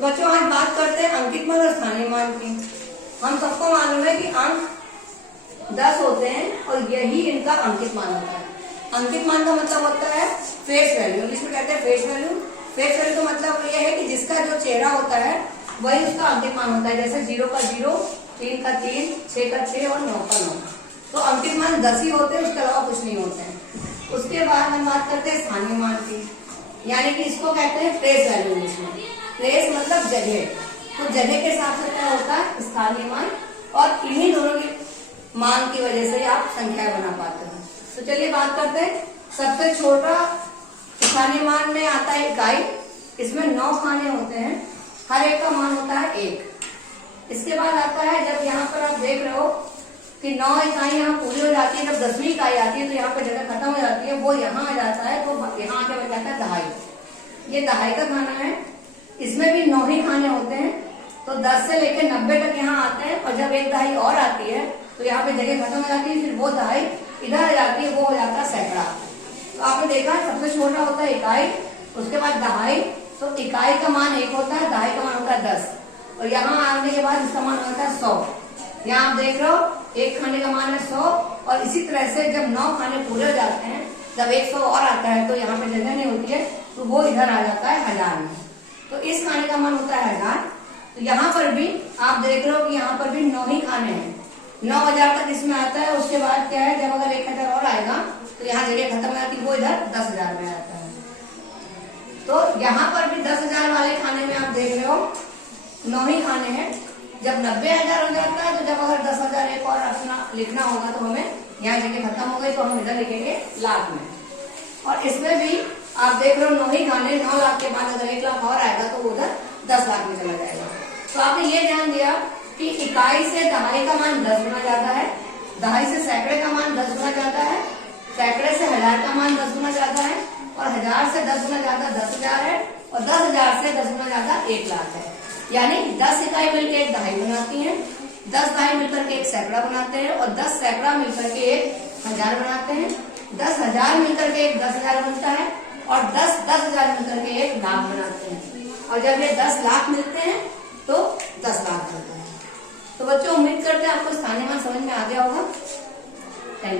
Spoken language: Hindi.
तो बच्चों आज बात करते हैं अंकित मान और स्थानीय मान की। हम सबको मालूम है कि अंक 10 होते हैं और यही इनका अंकित मान होता है। अंकित मान का मतलब होता है फेस वैल्यू, इंग्लिश में कहते हैं फेस वैल्यू। फेस वैल्यू का मतलब यह है कि जिसका जो चेहरा होता है वही उसका अंकित मान होता है। जैसे 0 का 0, 3 का 3, 6 का 6 और 9 का 9। तो अंकित मान 10 ही होते हैं, उसके अलावा कुछ नहीं होते हैं। उसके बाद हम बात करते हैं स्थानीय मान की, यानी कि इसको कहते हैं प्लेस वैल्यू इंग्लिश में। प्लेस मतलब जगह, तो जगह के हिसाब से क्या होता है स्थानीय मान, और इन्हीं दोनों के मान की वजह से आप संख्या बना पाते हैं। तो चलिए बात करते हैं। सबसे छोटा स्थानीय मान में आता है इकाई, इसमें 9 खाने होते हैं, हर एक का मान होता है 1। इसके बाद आता है जब यहाँ पर आप देख रहे हो कि 9 इकाई यहाँ पूरी हो जाती है, जब 10वीं इकाई आती है तो यहाँ पे जगह खत्म हो जाती है, वो यहाँ आ जाता है, तो यहाँ आके बन जाता है दहाई। ये दहाई का खाना है, इसमें भी 9 ही खाने होते हैं, तो 10 से लेकर 90 तक यहाँ आते हैं, और जब एक दहाई और आती है तो यहाँ पे जगह खत्म हो जाती है, फिर वो दहाई इधर आ जाती है, वो हो जाता है सैकड़ा। तो आपने देखा सबसे छोटा होता है इकाई, उसके बाद दहाई। तो इकाई का मान 1 होता है, दहाई का मान होता है 10, और यहाँ आने के बाद इसका मान होता है 100। यहाँ आप देख रहे हो एक खाने का मान है 100, और इसी तरह से जब 9 खाने पूरे हो जाते हैं, जब 100 और आता है तो यहाँ पे जगह नहीं होती है, तो वो इधर आ जाता है 1000 में। तो इस खाने का मान होता है 1000। तो यहाँ पर भी आप देख रहे हो कि यहाँ पर भी 9 ही खाने हैं, 9000 तक इसमें आता है। उसके बाद क्या है, जब अगर 1000 और आएगा तो यहाँ जगह खत्म हो जाती है, वो इधर 10000 में आता है। तो यहाँ पर भी 10000 वाले खाने में आप देख रहे हो 9 ही खाने हैं। जब 90000 हो जाता है, तो जब अगर 10000 एक और अपना लिखना होगा तो हमें यहाँ जगह खत्म हो गई तो हम इधर लिखेंगे लाख में। और इसमें भी आप देख रहे हो 9 ही खाने, 9 लाख के बाद अगर 1 लाख और आएगा तो उधर 10 लाख में चला जाएगा। तो आपने ये ध्यान दिया कि इकाई से दहाई का मान 10 गुना ज्यादा है, दहाई से सैकड़े का मान 10 गुना ज्यादा है, सैकड़े से 1000 का मान 10 गुना ज्यादा है, और 1000 से 10 गुना ज्यादा 10000 है, और 10000 से 10 गुना ज्यादा 1 लाख है। यानी 10 इकाई मिलकर एक दहाई बनाती है, 10 दहाई मिलकर के एक सैकड़ा बनाते हैं, और 10 सैकड़ा मिलकर के एक 1000 बनाते हैं, 10,000 मिलकर के एक 10,000 बनता है, और 10,000 मिलकर के एक लाख बनाते हैं। और जब ये 10 लाख मिलते हैं तो 10 लाख बनता है। तो बच्चों उम्मीद करते हैं आपको स्थानीय मान समझ में आ गया होगा।